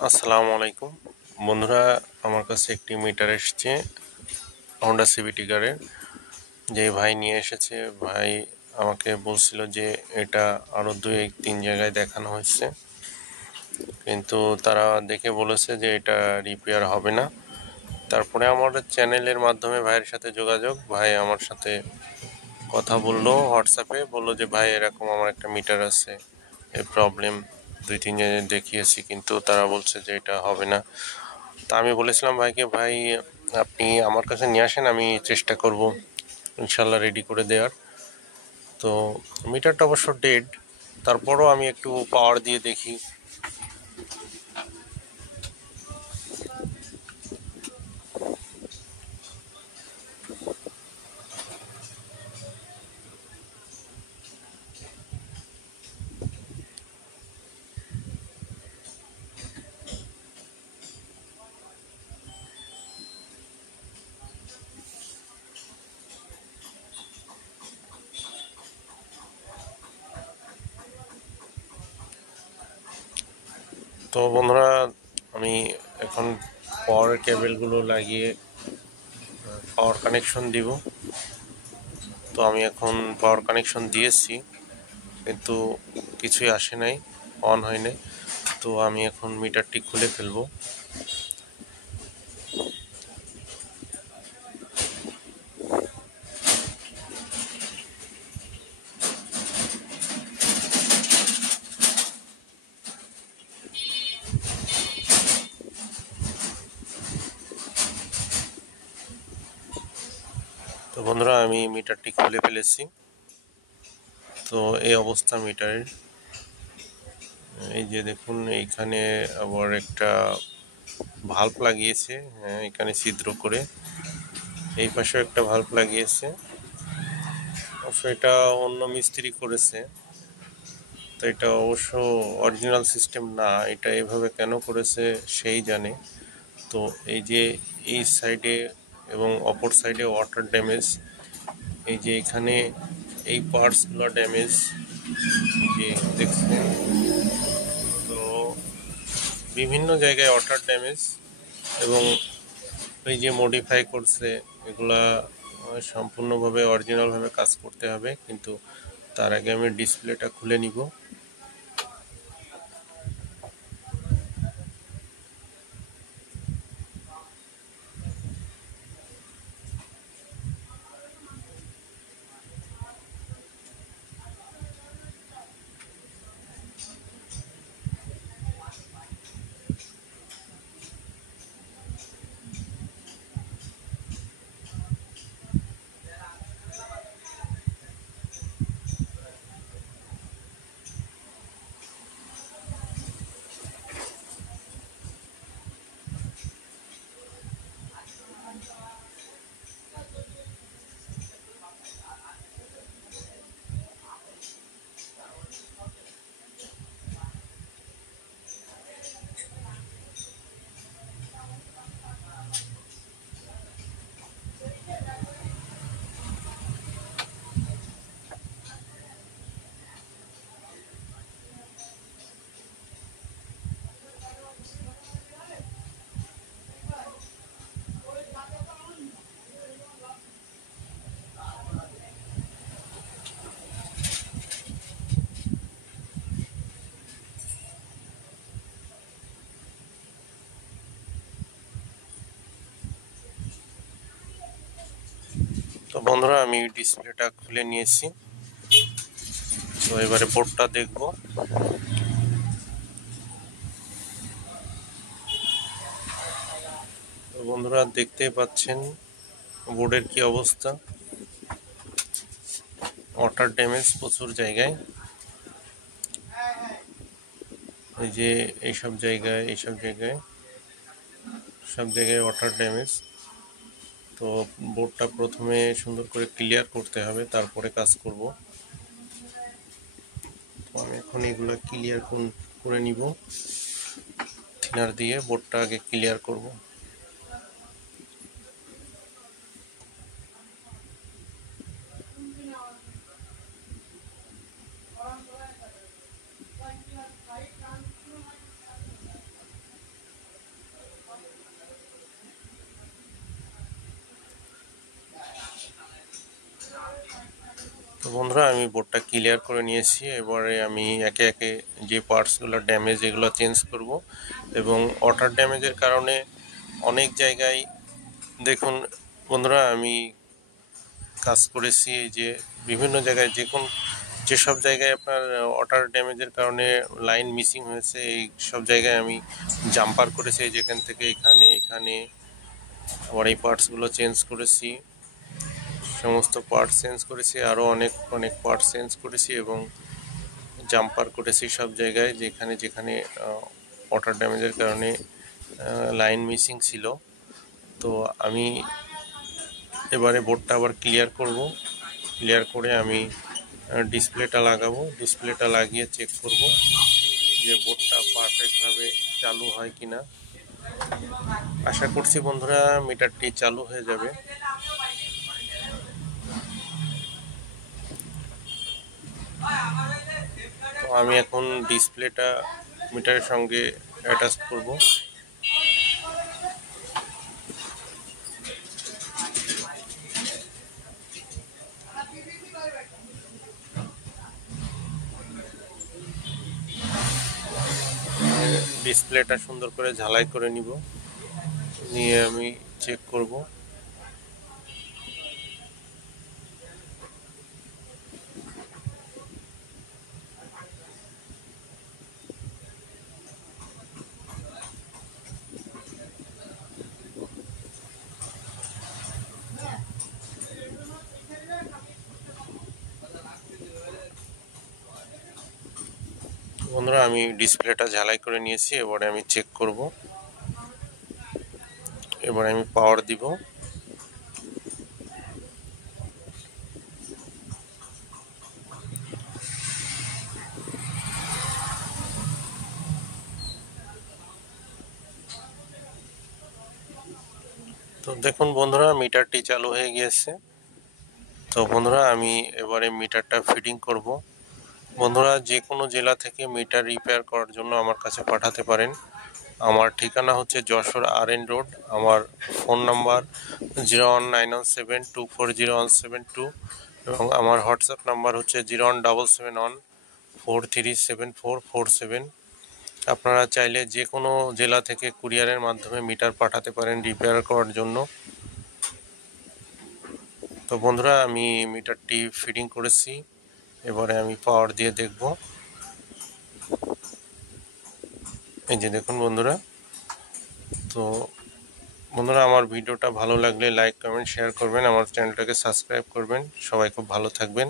আসসালামু আলাইকুম বন্ধুরা, আমার কাছে একটি মিটার এসেছে হন্ডা সিভি টিগারের। যে ভাই নিয়ে এসেছে, ভাই আমাকে বলছিল যে এটা আরও 2-3 জায়গায় দেখানো হয়েছে, কিন্তু তারা দেখে বলেছে যে এটা রিপেয়ার হবে না। তারপরে আমার চ্যানেলের মাধ্যমে ভাইয়ের সাথে যোগাযোগ, ভাই আমার সাথে কথা বললো হোয়াটসঅ্যাপে, বললো যে ভাই এরকম আমার একটা মিটার আছে, এই প্রবলেম 2-3 জায়গায় দেখিয়েছি, কিন্তু তারা বলছে যে এটা হবে না। তা আমি বলেছিলাম ভাইকে, ভাই আপনি আমার কাছে নিয়ে আসেন, আমি চেষ্টা করব ইনশাল্লাহ রেডি করে দেওয়ার। তো মিটারটা অবশ্য ডেড, তারপরও আমি একটু পাওয়ার দিয়ে দেখি। তো বন্ধুরা, আমি এখন পাওয়ার কেবেলগুলো লাগিয়ে পাওয়ার কানেকশন দিব। তো আমি এখন পাওয়ার কানেকশন দিয়েছি, কিন্তু কিছুই আসে নাই, অন হয় নাই। তো আমি এখন মিটারটি খুলে ফেলবো। তো বন্ধুরা, আমি মিটারটি খুলে ফেলেছি। তো এই অবস্থা মিটারের, এই যে দেখুন, এইখানে আবার একটা ভাল্ব লাগিয়েছে, হ্যাঁ এখানে ছিদ্র করে, এই পাশেও একটা ভাল্ব লাগিয়েছে। অবশ্য এটা অন্য মিস্ত্রি করেছে, তো এটা অবশ্য অরিজিনাল সিস্টেম না, এটা এভাবে কেন করেছে সেই জানে। তো এই যে এই সাইডে এবং অপর সাইডে ওয়াটার ড্যামেজ, এই যে এখানে এই পার্টসগুলো ড্যামেজ, যে দেখছেন। তো বিভিন্ন জায়গায় ওয়াটার ড্যামেজ, এবং এই যে মডিফাই করছে, এগুলা সম্পূর্ণভাবে অরিজিনালভাবে কাজ করতে হবে। কিন্তু তার আগে আমি ডিসপ্লেটা খুলে নিব। তো বন্ধুরা, আমি ডিসপ্লেটা খুলে নিয়েছি। তো এবারে বোর্ডটা দেখব। তো বন্ধুরা, দেখতেই পাচ্ছেন বোর্ডের কি অবস্থা, ওয়াটার ড্যামেজ প্রচুর জায়গায়। এই যে এইসব জায়গায়, সব জায়গায় ওয়াটার ড্যামেজ। তো বোর্ডটা প্রথমে সুন্দর করে ক্লিয়ার করতে হবে, তারপরে কাজ করব। তো আমি এখন এগুলো ক্লিয়ার করে নিব, থিনার দিয়ে বোর্ডটা আগে ক্লিয়ার করব। তো বন্ধুরা আমি বোর্ডটা ক্লিয়ার করে নিয়েছি। এবারে আমি একে একে যে পার্টসগুলো ড্যামেজ এগুলো চেঞ্জ করব। এবং ওয়াটার ড্যামেজের কারণে অনেক জায়গায় দেখুন বন্ধুরা আমি কাজ করেছি, এই যে বিভিন্ন জায়গায় যেসব জায়গায় আপনার ওয়াটার ড্যামেজের কারণে লাইন মিসিং হয়েছে, এই সব জায়গায় আমি জাম্পার করেছি, যেখান থেকে এখানে এখানে আবার এই পার্টসগুলো চেঞ্জ করেছি, সমস্ত পার্টস চেঞ্জ করেছি, আরও অনেক অনেক পার্টস চেঞ্জ করেছি এবং জাম্পার করেছি সব জায়গায় যেখানে যেখানে ওয়াটার ড্যামেজের কারণে লাইন মিসিং ছিল। তো আমি এবারে বোর্ডটা আবার ক্লিয়ার করব। ক্লিয়ার করে আমি ডিসপ্লেটা লাগাবো, ডিসপ্লেটা লাগিয়ে চেক করব যে বোর্ডটা পারফেক্টভাবে চালু হয় কিনা। আশা করছি বন্ধুরা মিটারটি চালু হয়ে যাবে। তো আমি এখন ডিসপ্লেটা মিটারের সঙ্গে অ্যাটাচ করব। ডিসপ্লেটা সুন্দর করে ঝালাই করে নিব, নিয়ে আমি চেক করব। বন্ধুরা আমি ডিসপ্লেটা ঝালাই করে নিয়েছি, এবারে আমি চেক করব। এবারে আমি পাওয়ার দিব। তো দেখুন বন্ধুরা মিটারটি চালু হয়ে গিয়েছে। তো বন্ধুরা আমি এবারে মিটারটা ফিটিং করব। বন্ধুরা যে কোনো জেলা থেকে মিটার রিপেয়ার করার জন্য আমার কাছে পাঠাতে পারেন। আমার ঠিকানা হচ্ছে যশোর RN রোড। আমার ফোন নাম্বার 01917240172 এবং আমার হোয়াটসঅ্যাপ নাম্বার হচ্ছে 01771437447। আপনারা চাইলে যে কোনো জেলা থেকে কুরিয়ারের মাধ্যমে মিটার পাঠাতে পারেন রিপেয়ার করার জন্য। তো বন্ধুরা আমি মিটারটি ফিটিং করেছি, এবারে আমি পাওয়ার দিয়ে দেখব। এই যে দেখুন বন্ধুরা। তো বন্ধুরা আমার ভিডিওটা ভালো লাগলে লাইক কমেন্ট শেয়ার করবেন, আমার চ্যানেলটাকে সাবস্ক্রাইব করবেন। সবাই খুব ভালো থাকবেন।